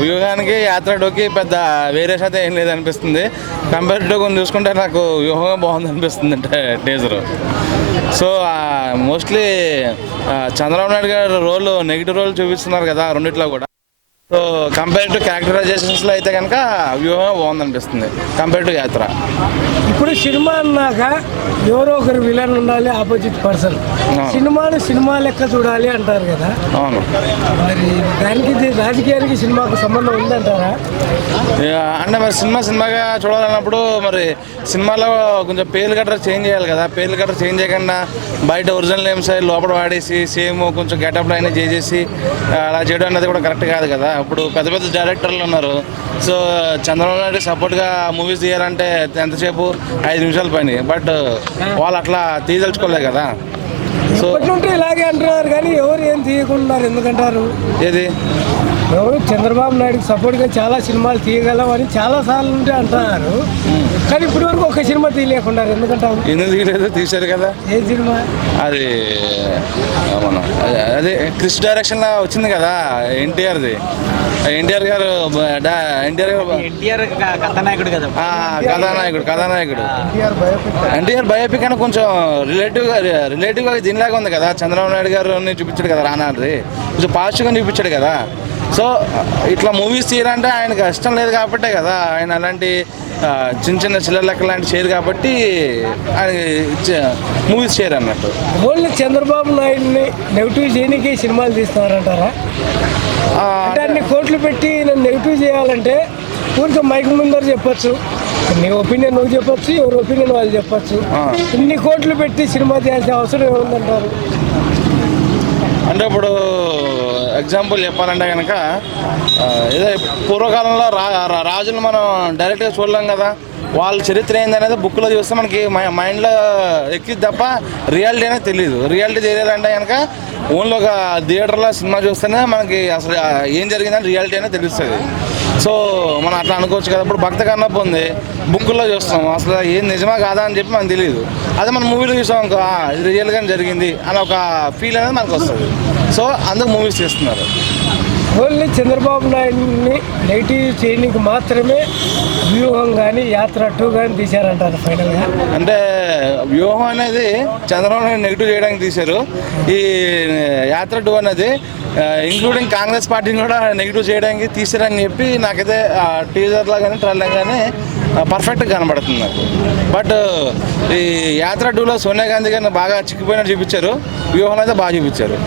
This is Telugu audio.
వ్యూహానికి యాత్ర టూకి పెద్ద వేరియేషన్ అయితే ఏం లేదనిపిస్తుంది. కంపేర్ టు కొన్ని చూసుకుంటే నాకు వ్యూహమే బాగుంది అనిపిస్తుంది teaser. So mostly Chandrababu Naidu గారు నెగిటివ్ రోల్ చూపిస్తున్నారు కదా రెండిట్లో కూడా. సో కంపేర్ టు క్యారెక్టరైజేషన్స్లో అయితే కనుక వ్యూహం బాగుందనిపిస్తుంది కంపేర్ టు యాత్ర. ఇప్పుడు సినిమా అన్నాక ఎవరో ఒకరు విలన్ ఉండాలి, ఆపోజిట్ పర్సన్. సినిమా లెక్క చూడాలి అంటారు కదా. అవును. మరి దానికి రాజకీయానికి సినిమాకు సంబంధం ఉందంటారా? అంటే మరి సినిమాగా చూడాలన్నప్పుడు మరి సినిమాలో కొంచెం పేర్లు గట్రా చేంజ్ చేయాలి కదా. పేర్లు గట్రా చేంజ్ చేయకుండా బయట ఒరిజినల్ నేమ్స్ లోపల వాడేసి సేమ్ కొంచెం గెటప్లో అయినా చేసేసి అలా చేయడం అనేది కూడా కరెక్ట్ కాదు కదా. ఇప్పుడు పెద్ద పెద్ద డైరెక్టర్లు ఉన్నారు. సో చంద్రబాబు నాయుడు సపోర్ట్గా మూవీస్ తీయాలంటే ఎంతసేపు 5 నిమిషాల పని. బట్ వాళ్ళు అట్లా తీయదలుచుకోలేదు కదా. సో ఇలాగే అంటున్నారు కానీ ఎవరు ఏం తీయకుంటున్నారు ఎందుకంటారు? ఏది ఎవరు చంద్రబాబు నాయుడుకి సపోర్ట్గా చాలా సినిమాలు తీయగలం అని చాలా సార్లు ఉంటే అంటున్నారు. కానీ ఇప్పటి వరకు ఒక సినిమా తీయలేకున్నారు ఎందుకంటారు? ఎందుకు తీయలేదు? తీశారు కదా. ఏ సినిమా అది? మన అదే క్రిష్ డైరెక్షన్లో వచ్చింది కదా, ఎన్టీఆర్ గారు కథానాయకుడు. ఎన్టీఆర్ బయోపిక్ అని కొంచెం రిలేటివ్గా దీనిలాగా ఉంది కదా. చంద్రబాబు నాయుడు గారు చూపించాడు కదా, రానాది కొంచెం పాజిటివ్గా చూపించాడు కదా. సో ఇట్లా మూవీస్ తీయాలంటే ఆయనకు ఇష్టం లేదు కాబట్టే కదా ఆయన అలాంటి చిన్న చిల్లర లెక్క లాంటి చేయరు కాబట్టి ఆయన మూవీస్ చేయరు అన్నట్టు. ఓన్లీ చంద్రబాబు నాయుడిని నెగిటివ్ చేయడానికి సినిమాలు తీస్తున్నారంటారా? అంటే అన్ని కోట్లు పెట్టి నేను నెగిటివ్ చేయాలంటే ఊరికి మైక్ ముందర చెప్పచ్చు, నీ ఒపీనియన్ నువ్వు చెప్పచ్చు, ఎవరి ఒపీనియన్ వాళ్ళు చెప్పచ్చు. ఇన్ని కోట్లు పెట్టి సినిమా తీయాల్సిన అవసరం ఏముందంటారు? అంటే ఇప్పుడు ఎగ్జాంపుల్ చెప్పాలంటే కనుక ఏదో పూర్వకాలంలో రాజులు మనం డైరెక్ట్గా చూడలేం కదా. వాళ్ళ చరిత్ర ఏందనేది బుక్లో చూస్తే మనకి మైండ్లో ఎక్కిది తప్ప రియాలిటీ అనేది తెలియదు. రియాలిటీ తెలియాలంటే కనుక ఓన్లీ ఒక థియేటర్లో సినిమా చూస్తేనే మనకి అసలు ఏం జరిగిందని రియాలిటీ అనేది తెలుస్తుంది. సో మనం అట్లా అనుకోవచ్చు కదా. ఇప్పుడు భక్త కన్నప్ప ఉంది, బుక్కుల్లో చూస్తాం, అసలు ఏం నిజమా కాదా అని చెప్పి మనకు తెలియదు. అదే మనం మూవీలో చూసాం అనుకో ఇది రియల్గానే జరిగింది అని ఒక ఫీల్ అనేది మనకు వస్తుంది. సో అందుకు మూవీస్ చేస్తున్నారు. ఓన్లీ చంద్రబాబు నాయుడిని నెగిటివ్ చేయడానికి మాత్రమే వ్యూహం కానీ యాత్ర 2 కానీ తీశారంటారు ఫైనల్గా. అంటే వ్యూహం అనేది చంద్రబాబు నాయుడు నెగిటివ్ చేయడానికి తీశారు. ఈ యాత్ర 2 అనేది ఇంక్లూడింగ్ కాంగ్రెస్ పార్టీని కూడా నెగిటివ్ చేయడానికి తీశారని చెప్పి నాకైతే టీజర్లో కానీ ట్రైలర్ కానీ పర్ఫెక్ట్గా కనబడుతుంది నాకు. బట్ ఈ యాత్ర 2లో సోనియా గాంధీ గారిని బాగా చిక్కిపోయినట్టు చూపించారు, వ్యూహం అయితే బాగా చూపించారు.